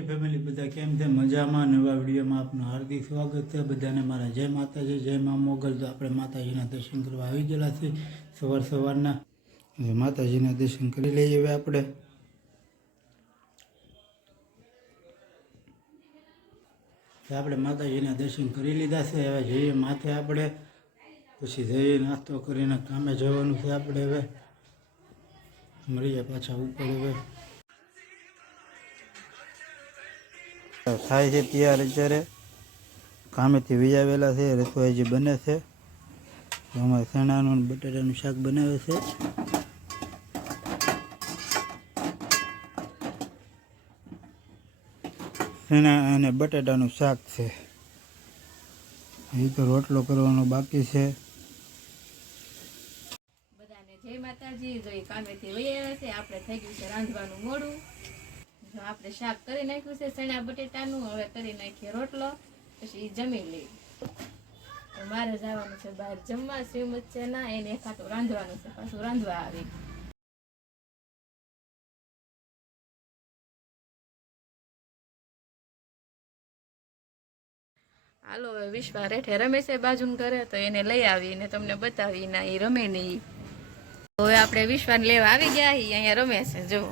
Family બધા કેમ છે? મજામાં? નવા વિડીયોમાં આપનું હાર્દિક સ્વાગત છે. બધાને મારા જય માતાજી, જય મા મોગલ. તો આપણે માતાજીના દર્શન કરવા આવી ગયેલા છીએ સવારના. માતાજીના દર્શન કરી લઈએ. હવે આપણે માતાજીના દર્શન કરી લીધા છે. હવે જઈએ માથે આપણે, પછી જઈએ નાસ્તો કરીને કામે જવાનું છે આપણે. હવે મળીએ પાછા ઉપર. હવે થાય છે તૈયાર. અત્યારે કામેથી વી આવેલા છે. રસોઈ જે બને છે, અમારે ચણાનું બટાટાનું શાક બનાવે છે. ચણા અને બટાટાનું શાક છે. એ તો રોટલો કરવાનો બાકી છે. બધાને જય માતાજી. જો કામેથી વહી આવ્યા છે. આપણે થઈ ગયું છે રાંધવાનું મોડું. જો આપણે શાક કરી નાખ્યું છે ચણા બટેટાનું. હવે કરી નાખીએ રોટલો, પછી જમી લઈએ. મારે જવાનું છે બહાર જમવા. શ્રીમત છે ના, એને ખાતું રાંધવાનું છે, પાછું રાંધવા આવી. હાલો, હવે વિશ્વા રેઠે રમે છે બાજુન કરે, તો એને લઈ આવીને તમને બતાવી ના એ રમે નહીં. હવે આપણે વિશ્વાને લેવા આવી ગયા. અહીંયા રમે છે જો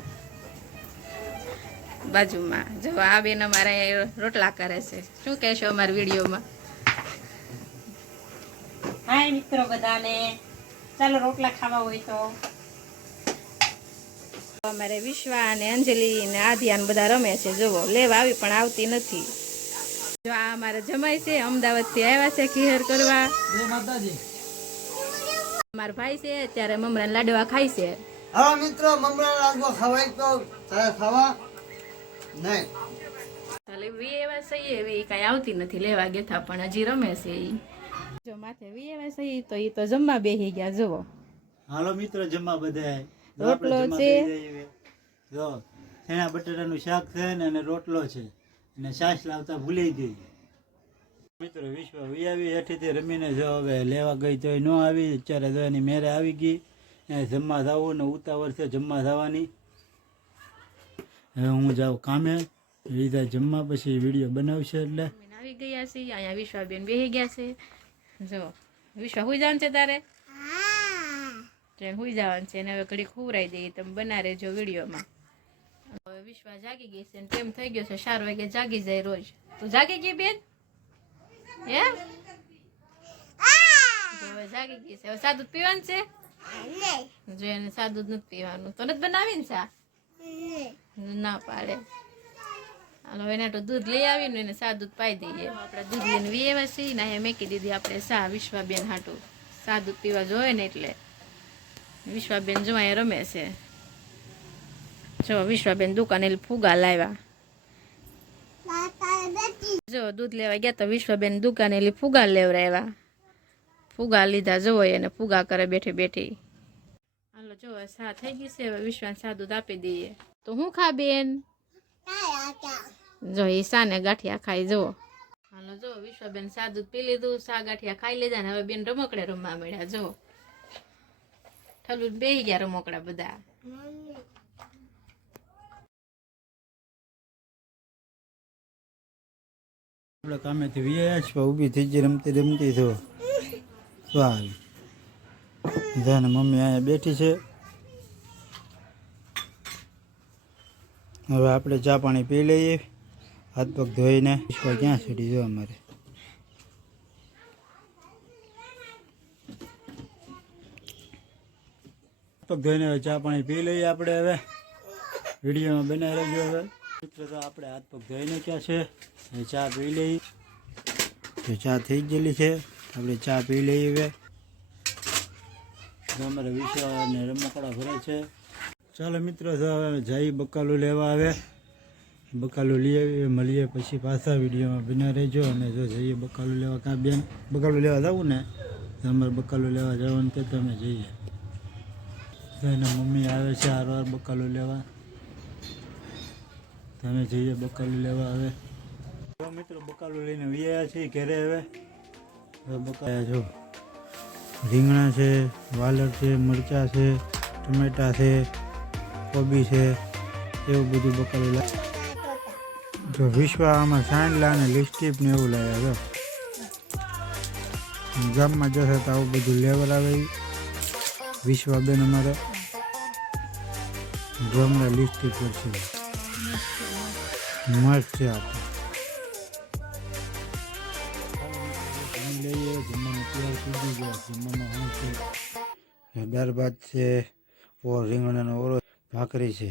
બાજુમાં. જો આ બેન અમારા રોટલા કરે છે. શું કહેશો અમારા વિડીયોમાં? હાય મિત્રો બધાને, ચાલો રોટલા ખાવા હોય તો. અમારે વિશ્વા અને અંજલિ ને આધ્યાન બધા રમે છે. જુઓ, લેવા આવી પણ આવતી નથી. જો આ અમારા જમાઈ છે, અમદાવાદ થી આવ્યા છે ખીહર કરવા. અમારા ભાઈ છે અત્યારે મમરા લાડવા ખાય છે. હા મિત્રો, મમરા લાડવા ખવાય તો ખાવા નહીં. વી એવા સહી એવી કઈ આવતી નથી લેવા ગયા, પણ હજી રમે છે. જો માથે વી એવા સહી તો એ તો જમવા બેસી ગયા. જુઓ, હાલો મિત્રો જમવા બધા. રોટલો છે, જો ચણા બટાટાનું શાક છે ને, અને રોટલો છે, અને છાશ લાવતા ભૂલી ગઈ. મિત્રો વિશ્વ આવી હેઠીથી રમીને જો હવે લેવા ગઈ તો ન આવી. અત્યારે જો એની મેરે આવી ગઈ. જમવા જવું ને ઉતાવળ છે જમવા જવાની. હવે હું જાઉં કામે. લીધા જમવા, પછી વિડીયો બનાવશે. એટલે આવી ગયા છે. અહીંયા વિશ્વાબેન બેસી ગયા છે. જો વિશ્વા હુઈ જવાનું છે તારે? ટ્રેન હુઈ જવાનું છે. અને હવે ઘડી ખવરાઈ દઈએ. તમે બના રહેજો વિડીયોમાં. હવે વિશ્વા જાગી ગઈ છે. ટાઈમ થઈ ગયો છે 4 વાગે જાગી જાય રોજ. તું જાગી ગઈ બેન? હે? હવે જાગી ગઈ છે. હવે સાદું પીવાનું છે? જો એને સાદું નથી પીવાનું. તો નથી બનાવીને ચા? ના પાડે. હાલો, એને તો દૂધ લઈ આવીને એને સા દૂધ પાઈ દઈએ. આપણે દૂધ લઈને વીએવા છીએ ને અહીંયા મેકી દીધી આપણે સા. વિશ્વાબેન હાટું સા દૂધ પીવા જોઈએ ને એટલે. વિશ્વાબેન જો અહીંયા રમે છે. જો વિશ્વાબેન દુકાને ફુગા લાવ્યા. જો દૂધ લેવા ગયા તો વિશ્વાબેન દુકાને ફુગા લેવડાવ્યા. ફુગા લીધા જોવો એને ફુગા કરે બેઠી બેઠી. હાલો, જો સા થઈ ગઈ છે. હવે વિશ્વાને સા દૂધ આપી દઈએ. તો હું ખા બેન? જો એ સાને ગાંઠિયા ખાઈ. જુઓ, હાલો જો વિશ્વાબેન સા દૂધ પી લીધું, સા ગાંઠિયા ખાઈ લીધા ને હવે બેન રમકડે રમવા મળ્યા. જો ઠલું બેહી ગયા રમકડા બધા. આપણે કામેથી વી છો, ઊભી થઈ ગઈ રમતી રમતી. જો સ્વાલ જાને મમ્મી અહીંયા બેઠી છે. હવે આપણે ચા પાણી પી લઈએ, હાથ પગ ધોઈને. વિશ્વા ક્યાં છડી? જો અમારે પગ ધોઈને હવે ચા પાણી પી લઈએ આપણે. હવે વિડીયોમાં બનાવી રહેજો. હવે મિત્રો તો આપણે હાથ પગ ધોઈને ક્યાં છે, ચા પી લઈએ. તો ચા થઈ ગયેલી છે, આપણે ચા પી લઈએ. હવે અમારે વિશ્વાને રમકડા ભરે છે. ચાલો મિત્રો, હવે જઈ બકાલું લેવા. આવે બકાલું લઈ આવીએ, મળીએ પછી પાછા વિડીયોમાં બના રહેજો. અને જો જઈએ બકાલું લેવા. કાં બેન બકાલું લેવા જવું ને, તો અમારે બકાલું લેવા જવાનું તો તમે જઈએ. એના મમ્મી આવે છે હારવાર બકાલું લેવા. તમે જઈએ બકાલું લેવા. હવે મિત્રો બકાલું લઈને વ્યા છીએ ઘરે. હવે બકાયા જો રીંગણા છે, વાલર છે, મરચાં છે, ટમેટા છે, કોબી છે, એવું બધું બકાલું તો વિશ્વ આમાં સાંડલા અને લિપસ્ટિક ને એવું લાવ્યા જો ગામમાં જશે તો આવું બધું લેવલ આવે ઈ. વિશ્વાબેન અમારે ગમરા લિપસ્ટિક પર છે મસ્ત છે આપણે લઈએ જમવાનું તૈયાર કરી દીધું જમવામાં શું છે દાળ ભાત છે રીંગણાનો ઓળો ભાખરી છે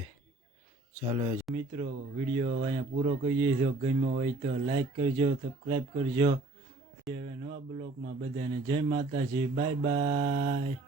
ચાલો મિત્રો વિડીયો અહીંયા પૂરો કરીએ જો ગમ્યો હોય તો લાઈક કરજો સબસ્ક્રાઈબ કરજો હવે નવા બ્લોગમાં બધાને જય માતાજી બાય બાય.